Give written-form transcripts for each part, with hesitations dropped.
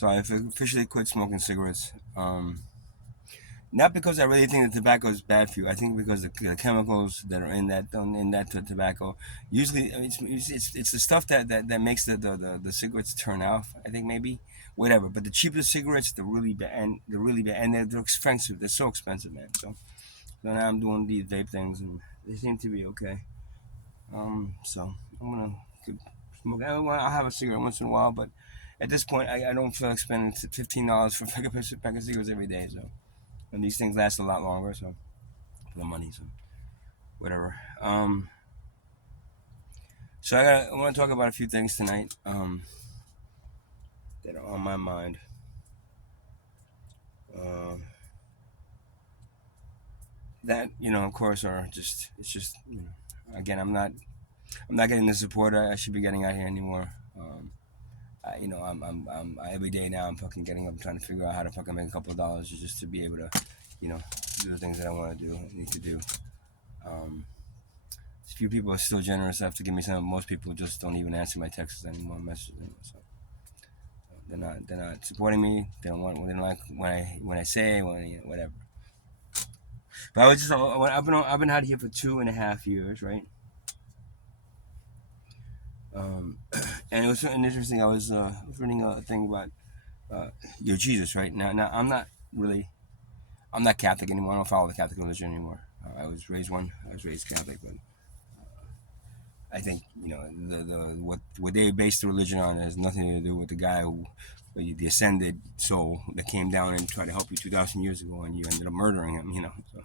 So I've officially quit smoking cigarettes. Not because I really think that tobacco is bad for you. I think because the chemicals that are in that tobacco, usually it's the stuff that makes the cigarettes turn off. I think maybe whatever. But the cheapest cigarettes, they're really bad, and they're expensive. They're so expensive, man. So now I'm doing these vape things, and they seem to be okay. So I'm gonna keep smoking. I'll have a cigarette once in a while, but at this point, I don't feel like spending $15 for a pack of cigarettes every day. So, and these things last a lot longer, so for the money, so whatever. So I want to talk about a few things tonight that are on my mind. Uh, that of course, are just it's just again, I'm not getting the support I should be getting out here anymore. Every day now I'm fucking getting up and trying to figure out how to fucking make a couple of dollars just to be able to, you know, do the things that I want to do, need to do. Um, few people are still generous enough to give me some. Most people just don't even answer my texts anymore, messages anymore. So they're not supporting me. They don't like when I say whatever. But I was just I've been out here for 2.5 years, right? Um, and it was something interesting. I was reading a thing about your Jesus, right? Now I'm not Catholic anymore. I don't follow the Catholic religion anymore. I was raised one. I was raised Catholic, but I think what they based the religion on has nothing to do with the guy who the ascended soul that came down and tried to help you 2,000 years ago, and you ended up murdering him. So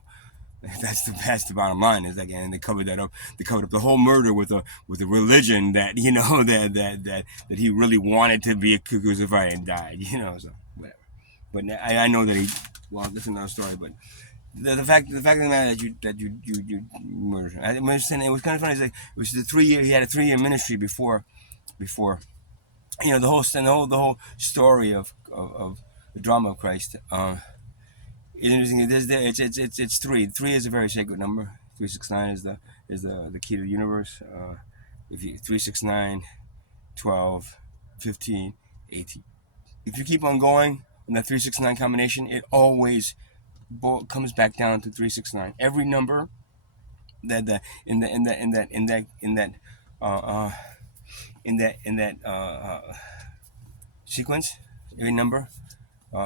that's the bottom line. Is like, and they covered that up. They covered up the whole murder with a religion that that he really wanted to be crucified and died. So whatever. But I know that he. Well, that's another story. But the fact of the matter that you murdered. I understand. It was kind of funny. It's like, it was the 3 year. He had a 3 year ministry before the whole story of the drama of Christ. It's interesting. It's three. Three is a very sacred number. 369 is the key to the universe. If you 369, 12, 15, 18. If you keep on going in that 369 combination, it always comes back down to 369. Every number that the uh, uh, in that sequence, every number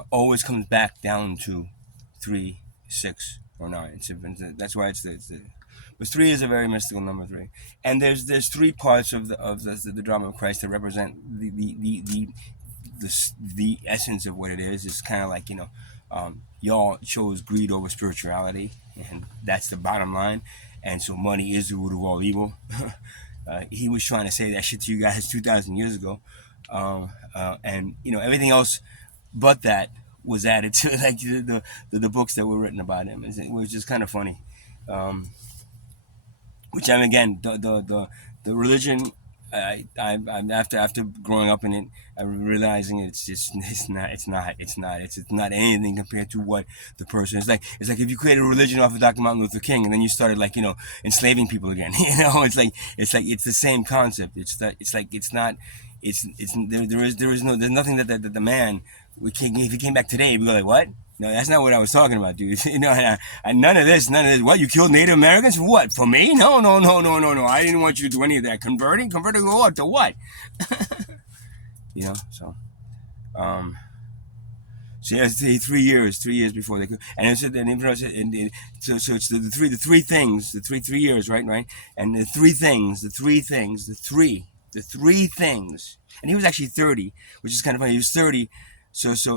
always comes back down to 3, 6, or 9. That's why but 3 is a very mystical number. 3, and there's 3 parts of the drama of Christ that represent the essence of what it is. It's kind of like y'all chose greed over spirituality, and that's the bottom line. And so money is the root of all evil. He was trying to say that shit to you guys 2,000 years ago, and everything else but that was added to like the books that were written about him. It was just kind of funny. Um, which I'm again the religion. I'm after growing up in it, I'm realizing it's not anything compared to what the person is like. It's like if you created a religion off of Dr. Martin Luther King, and then you started like enslaving people again. It's the same concept. It's not there's nothing that the man if he came back today, we'd go like, what? No, that's not what I was talking about, dude. None of this. What, you killed Native Americans for what? For me? No, no, no, no, no, no. I didn't want you to do any of that. Converting to what? To what? So um, so yeah, it's 3 years before they could, and it's so it's the three things, the 3 years, right, and the three things, and he was actually 30, which is kind of funny. He was 30. So it's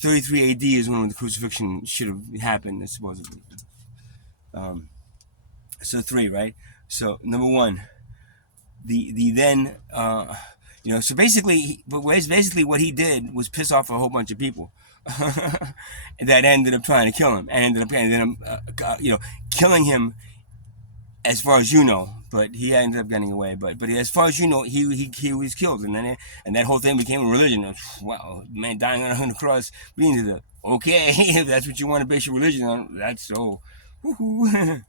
33 A.D. is when the crucifixion should have happened, supposedly. Um, so 3, right? So number 1, the then so basically what he did was piss off a whole bunch of people that ended up trying to kill him, and ended up killing him, as far as you know. But he ended up getting away. But as far as you know, he was killed, and that whole thing became a religion. Wow, man, dying on the cross being the okay. If that's what you want to base your religion on, that's so. Woohoo.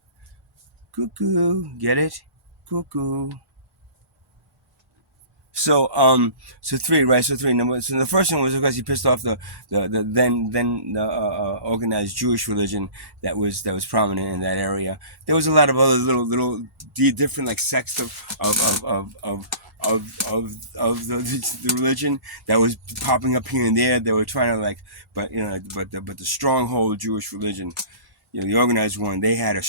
Cuckoo, get it? Cuckoo. So three, right? So three. Number. So the first one was because he pissed off the then organized Jewish religion that was prominent in that area. There was a lot of other little different like sects of the religion that was popping up here and there. They were trying to like, but the stronghold Jewish religion, the organized one, they had a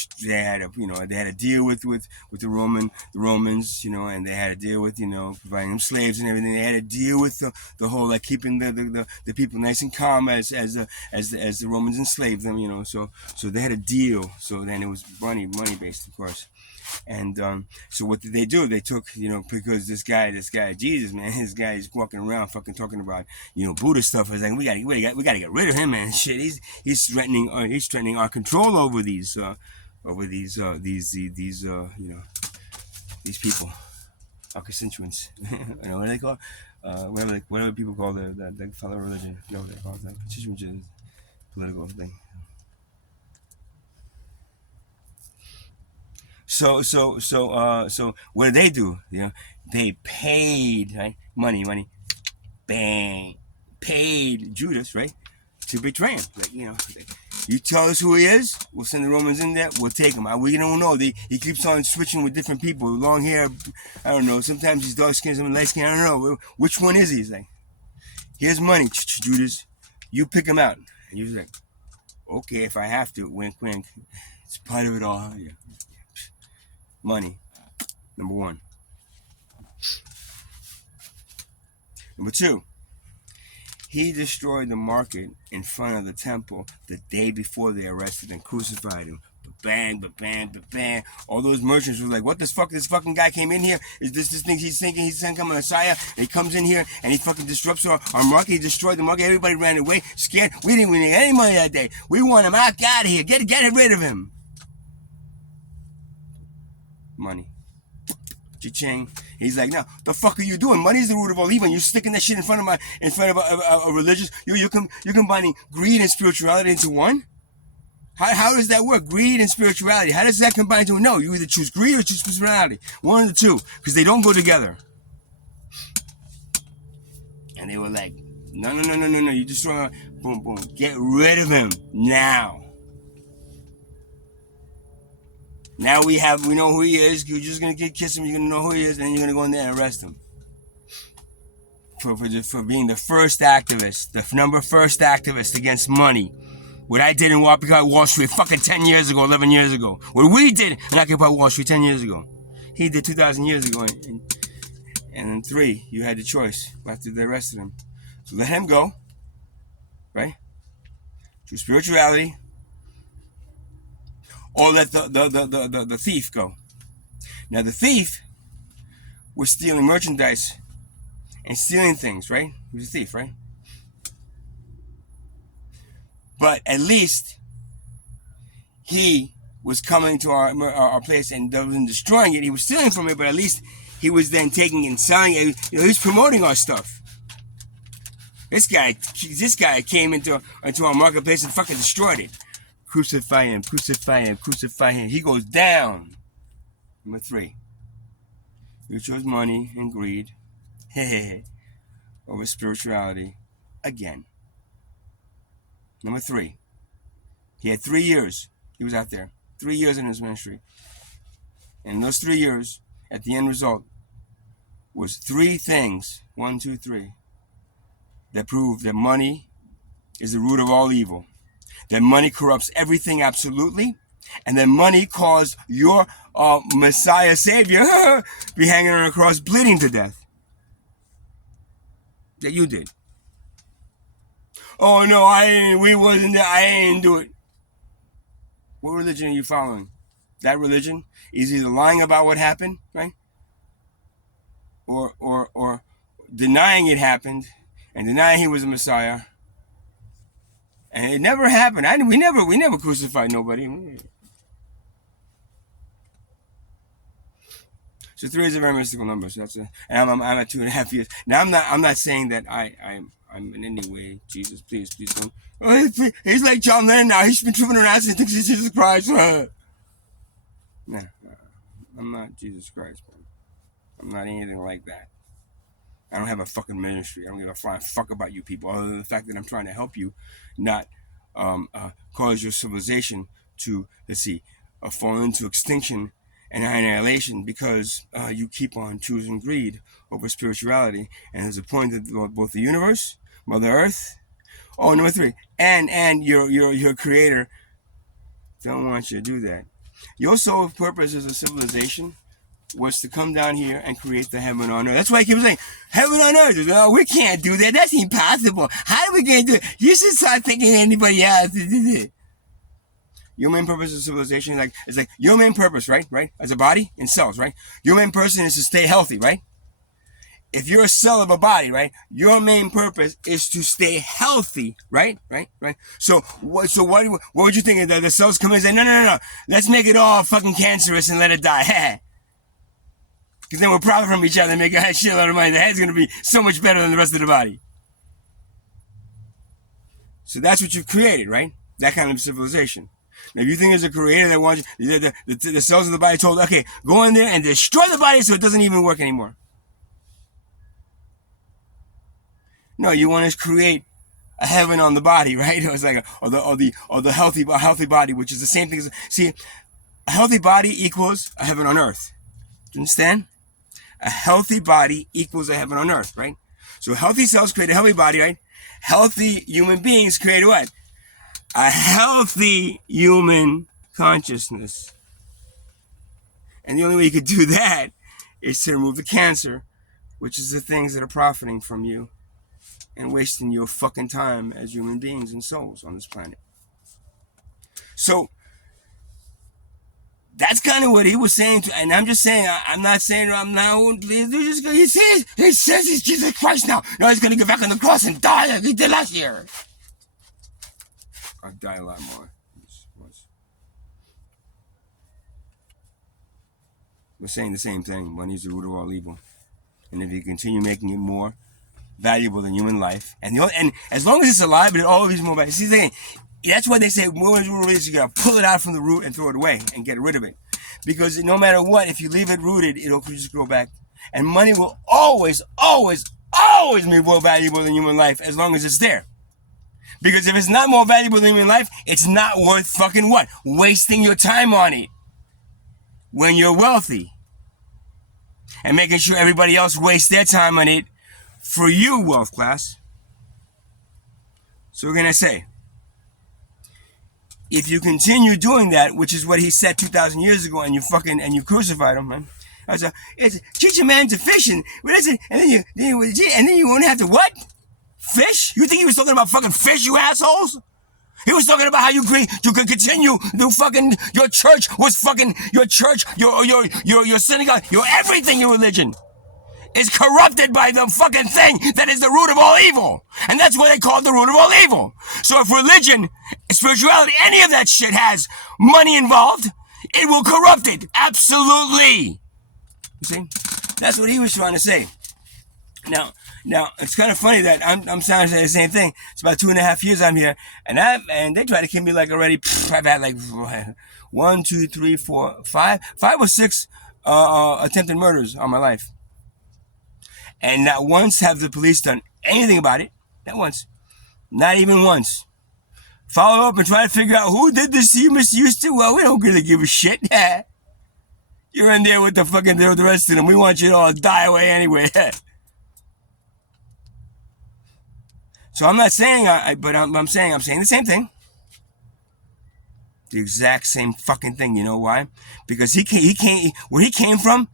deal with the Romans, and they had to deal with providing them slaves and everything. They had to deal with the whole like keeping the people nice and calm as the Romans enslaved them. So they had a deal. So then it was money based, of course. And so what did they do? They took, because this guy Jesus, man, this guy is walking around fucking talking about, Buddhist stuff. It's like we gotta get rid of him, man. Shit, he's threatening our control over these these people, our constituents. What do they call? Whatever people call the fellow religion. What they call it, like constituents, political thing. So what did they do? They paid, right? Money, bang, paid Judas, right, to betray him. Like, you tell us who he is, we'll send the Romans in there, we'll take him. We don't know. He keeps on switching with different people. Long hair, I don't know. Sometimes he's dark skinned, sometimes light skinned. I don't know. Which one is he? He's like, here's money, Judas. You pick him out. And he's like, okay, if I have to, wink, wink. It's part of it all. Yeah. Money, number one. Number two, he destroyed the market in front of the temple the day before they arrested and crucified him. Bang, bang. All those merchants were like, what the fuck? This fucking guy came in here. Is this thing he's thinking he's some kind of Messiah? And he comes in here and he fucking disrupts our market. He destroyed the market. Everybody ran away, scared. We didn't win any money that day. We want him out of here. Get rid of him. Money. Cha-ching. He's like, no, the fuck are you doing? Money's the root of all evil. You're sticking that shit in front of a religious. You're combining greed and spirituality into one. How does that work? Greed and spirituality. How does that combine into one? No, you either choose greed or choose spirituality. One of the two, because they don't go together. And they were like, no. You destroy. Boom. Get rid of him now. Now we know who he is. You're just gonna kiss him. You're gonna know who he is, and then you're gonna go in there and arrest him for being the first activist, the number first activist against money. What I did in Occupy Wall Street fucking 10 years ago, 11 years ago. What we did in Occupy Wall Street 10 years ago. He did 2,000 years ago. And then three, you had the choice after they arrested him. So let him go, right? Through spirituality. Or let the thief go. Now the thief was stealing merchandise and stealing things, right? He was a thief, right? But at least he was coming to our place and wasn't destroying it. He was stealing from it, but at least he was then taking and selling it. He was promoting our stuff. This guy came into our marketplace and fucking destroyed it. Crucify him. He goes down. Number three. You chose money and greed over spirituality again. Number three. He had 3 years. He was out there. 3 years in his ministry. And in those 3 years, at the end result, was three things, 1, 2, 3, that prove that money is the root of all evil. That money corrupts everything absolutely, and that money caused your Messiah Savior be hanging on a cross bleeding to death. That you did. Oh no, we wasn't there, I didn't do it. What religion are you following? That religion is either lying about what happened, right? Or denying it happened and denying he was a Messiah. And it never happened. We never crucified nobody. So 3 is a very mystical number. So that's and I'm at 2.5 years. Now I'm not saying that I'm in any way Jesus. Please don't. Oh, he's like John Lennon now. He's been tripping around and thinks he's Jesus Christ. No, I'm not Jesus Christ. Man. I'm not anything like that. I don't have a fucking ministry. I don't give a flying fuck about you people, other than the fact that I'm trying to help you not cause your civilization to, let's see, fall into extinction and annihilation because you keep on choosing greed over spirituality. And there's a point that both the universe, Mother Earth, number 3, and your creator don't want you to do that. Your sole purpose as a civilization was to come down here and create the heaven on earth. That's why I keep saying, heaven on earth. Oh, we can't do that. That's impossible. How are we going to do it? You should start thinking anybody else. Your main purpose of civilization is like your main purpose, right? As a body in cells, right? Your main person is to stay healthy, right? If you're a cell of a body, right, your main purpose is to stay healthy, right? So what would you think? The cells come in and say, no, let's make it all fucking cancerous and let it die. Because then we'll profit from each other and make a shitload of money. The head's going to be so much better than the rest of the body. So that's what you've created, right? That kind of civilization. Now, if you think there's a creator that wants you, the cells of the body told, okay, go in there and destroy the body so it doesn't even work anymore. No, you want to create a heaven on the body, right? It's like the healthy body, which is the same thing. See, a healthy body equals a heaven on earth. Do you understand? A healthy body equals a heaven on earth, right? So healthy cells create a healthy body, right? Healthy human beings create what? A healthy human consciousness. And the only way you could do that is to remove the cancer, which is the things that are profiting from you and wasting your fucking time as human beings and souls on this planet. So that's kind of what he was saying, and I'm just saying, I'm not saying I'm now. He says it's Jesus Christ now. No, he's gonna get back on the cross and die like he did last year. I'd die a lot more. We're saying the same thing. Money's the root of all evil, and if you continue making it more valuable than human life, and as long as it's alive, it always more valuable. See, the thing, that's why they say more is you gotta pull it out from the root and throw it away and get rid of it, because no matter what, if you leave it rooted, it'll just grow back, and money will always be more valuable than human life as long as it's there. Because if it's not more valuable than human life, it's not worth fucking what? Wasting your time on it when you're wealthy and making sure everybody else wastes their time on it for you, wealth class. So we're going to say, if you continue doing that, which is what he said 2,000 years ago, and you crucified him, man. It's teach a man to fish, and what is it? And then you won't have to what? Fish? You think he was talking about fucking fish, you assholes? He was talking about how you could continue to fucking, your church was fucking, your church, your synagogue, your everything, your religion is corrupted by the fucking thing that is the root of all evil. And that's what they call the root of all evil. So if religion, spirituality, any of that shit has money involved, it will corrupt it. Absolutely. You see? That's what he was trying to say. Now, it's kind of funny that I'm trying to say the same thing. It's about 2.5 years I'm here, and they try to kill me like already. I've had like 1, 2, 3, 4, 5 or 6 attempted murders on my life, and not once have the police done anything about it. Not once, not even once. Follow up and try to figure out who did this to you, misused to. Well, we don't really give a shit. You're in there with the rest of them. We want you to all die away anyway. So I'm not saying, but I'm saying the same thing. The exact same fucking thing. You know why? Because he came where he came from,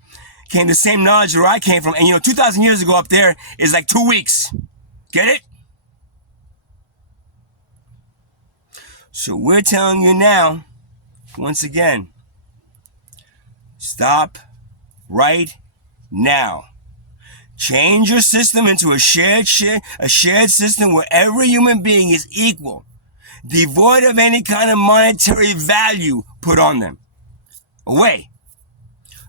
came the same knowledge where I came from. And 2,000 years ago up there is like 2 weeks. Get it? So we're telling you now, once again, stop right now. Change your system into a shared system where every human being is equal, devoid of any kind of monetary value put on them. Away.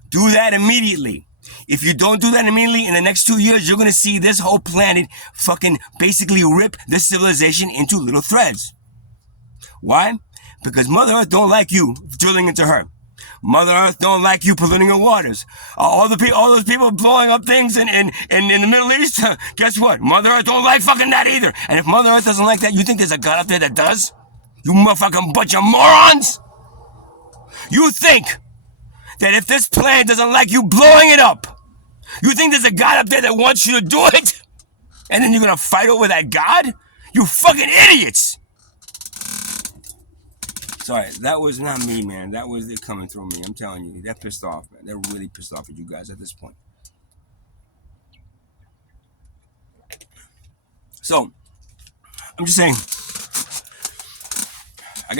Do that immediately. If you don't do that immediately, in the next 2 years, you're going to see this whole planet fucking basically rip this civilization into little threads. Why? Because Mother Earth don't like you drilling into her. Mother Earth don't like you polluting her waters. All those people blowing up things in the Middle East, guess what? Mother Earth don't like fucking that either. And if Mother Earth doesn't like that, you think there's a God up there that does? You motherfucking bunch of morons! You think that if this planet doesn't like you blowing it up, you think there's a God up there that wants you to do it? And then you're gonna fight over that God? You fucking idiots! Sorry, that was not me, man. That was it coming through me. I'm telling you, that pissed off, man. They're really pissed off at you guys at this point. So, I'm just saying, I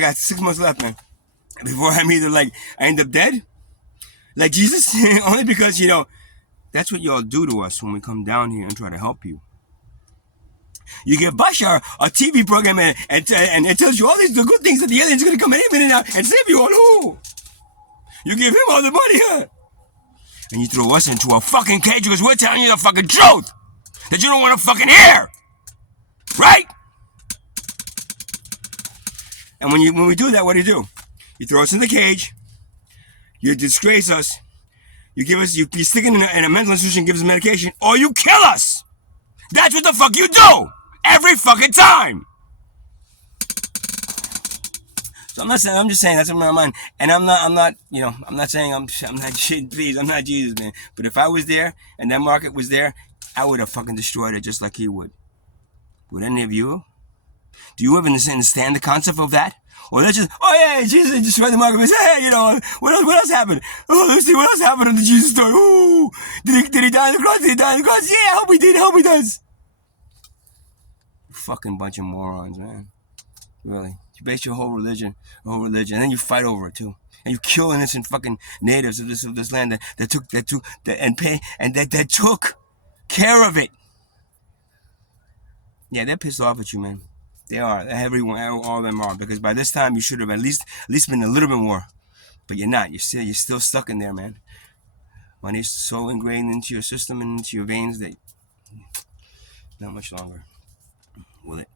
got 6 months left, man. Before I'm either like, I end up dead, like Jesus, only because, that's what y'all do to us when we come down here and try to help you. You give Bashar a TV program and it tells you all these the good things that the aliens are going to come any minute now and save you all. Ooh. You give him all the money, huh? And you throw us into a fucking cage because we're telling you the fucking truth that you don't want to fucking hear. Right? And when we do that, what do? You throw us in the cage. You disgrace us. You stick it in a mental institution, give us medication, or you kill us. That's what the fuck you do every fucking time. So I'm just saying that's in my mind, and I'm not saying I'm not please, I'm not Jesus, man. But if I was there and that market was there, I would have fucking destroyed it just like he would. Would any of you? Do you ever understand the concept of that? Or they're just, oh yeah, Jesus destroyed the market. Hey, what else happened? Oh, let's see what else happened in the Jesus story. Ooh, did he die on the cross? Did he die on the cross? Yeah, I hope he did. I hope he does. Fucking bunch of morons, man. Really. You base your whole religion, and then you fight over it too. And you kill innocent fucking natives of this land that took care of it. Yeah, they're pissed off at you, man. They are. Everyone, all of them are. Because by this time, you should have at least been a little bit more. But you're not. You're still stuck in there, man. Money's so ingrained into your system and into your veins that not much longer will it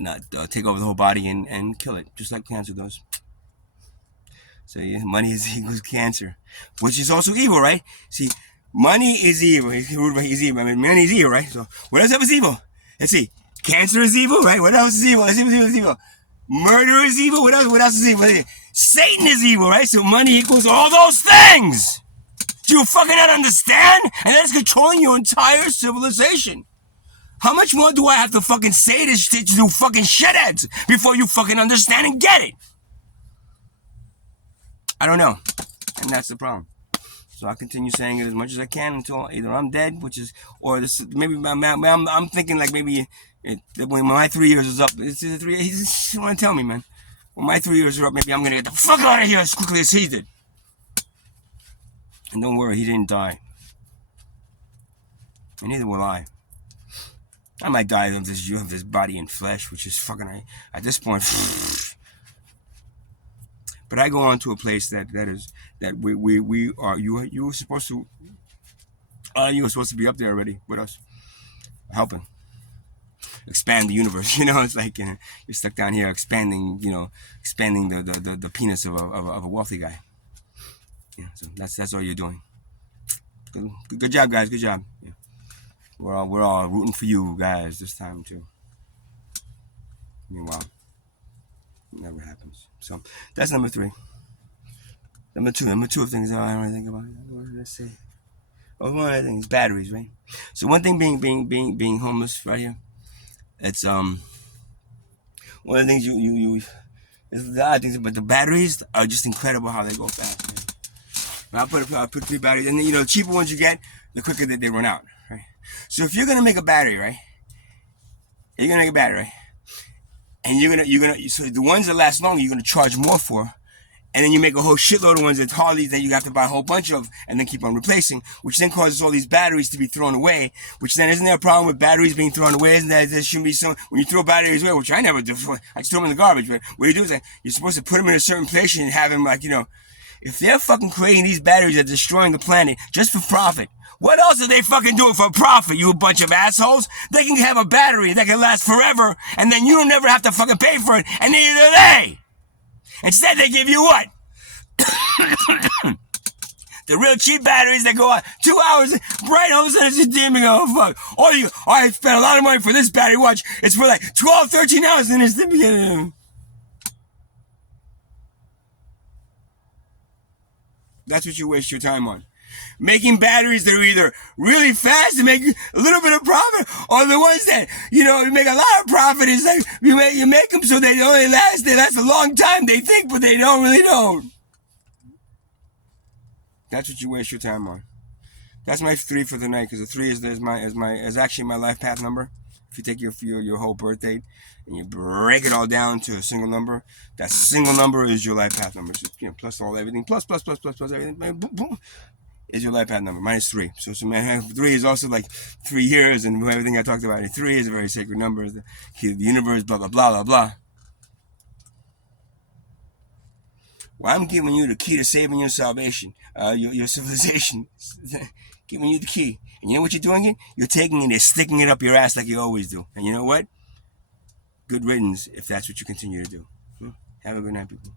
not take over the whole body and kill it, just like cancer does. So yeah, money is equals cancer, which is also evil, right? See, money is evil. It's evil. I mean, money is evil, right? So what else is evil? Let's see. Cancer is evil, right? What else is evil? Let's see what's evil. Murder is evil. What else is evil? Satan is evil, right? So money equals all those things. Do you fucking not understand? And that's controlling your entire civilization. How much more do I have to fucking say this shit to fucking shitheads before you fucking understand and get it? I don't know. And that's the problem. So I continue saying it as much as I can until either I'm dead, or this, maybe I'm thinking like maybe when my 3 years is up, it's 3 years. He just want to tell me, man. When my 3 years are up, maybe I'm gonna get the fuck out of here as quickly as he did. And don't worry, he didn't die. And neither will I. I might die of this body and flesh, which is fucking at this point. But I go on to a place that we are. You were supposed to. You were supposed to be up there already with us, helping expand the universe. It's like you're stuck down here expanding. Expanding the penis of a wealthy guy. Yeah, so that's all you're doing. Good job, guys. Good job. Yeah. We're all rooting for you guys this time too. Meanwhile, it never happens. So that's number 3. Number two of things I don't really think about. What did I say? Oh, one of the things, batteries, right? So one thing being homeless right here, it's one of the things you it's the odd things, but the batteries are just incredible how they go fast. Man. I'll put 3 batteries, and then the cheaper ones you get, the quicker that they run out. Right? So if you're gonna make a battery, right? You're gonna make a battery, right? And so the ones that last longer, you're gonna charge more for, and then you make a whole shitload of ones that Harleys that you have to buy a whole bunch of, and then keep on replacing, which then causes all these batteries to be thrown away. Which then isn't there a problem with batteries being thrown away? Isn't that there shouldn't be some when you throw batteries away, which I never do. I just throw them in the garbage. But what you do is you're supposed to put them in a certain place and have them if they're fucking creating these batteries that are destroying the planet just for profit. What else are they fucking doing for profit, you bunch of assholes? They can have a battery that can last forever, and then you don't never have to fucking pay for it, and neither do they. Instead, they give you what? The real cheap batteries that go on 2 hours, bright, all of a sudden it's just dimming. Oh, fuck. I spent a lot of money for this battery watch. It's for like 12, 13 hours, and it's dimming. That's what you waste your time on. Making batteries that are either really fast and make a little bit of profit, or the ones that, you make a lot of profit. It's like you make them so they last a long time, they think, but they don't. That's what you waste your time on. That's my 3 for the night, because the 3 is actually my life path number. If you take your whole birth date and you break it all down to a single number, that single number is your life path number. So, plus everything, plus everything, boom, boom, is your life path number. Mine is 3. So 3 is also like 3 years and everything I talked about. And 3 is a very sacred number. The key of the universe, blah, blah, blah, blah, blah. Well, I'm giving you the key to saving your salvation, your civilization. Giving you the key. And you know what you're doing it? You're taking it and sticking it up your ass like you always do. And you know what? Good riddance if that's what you continue to do. Have a good night, people.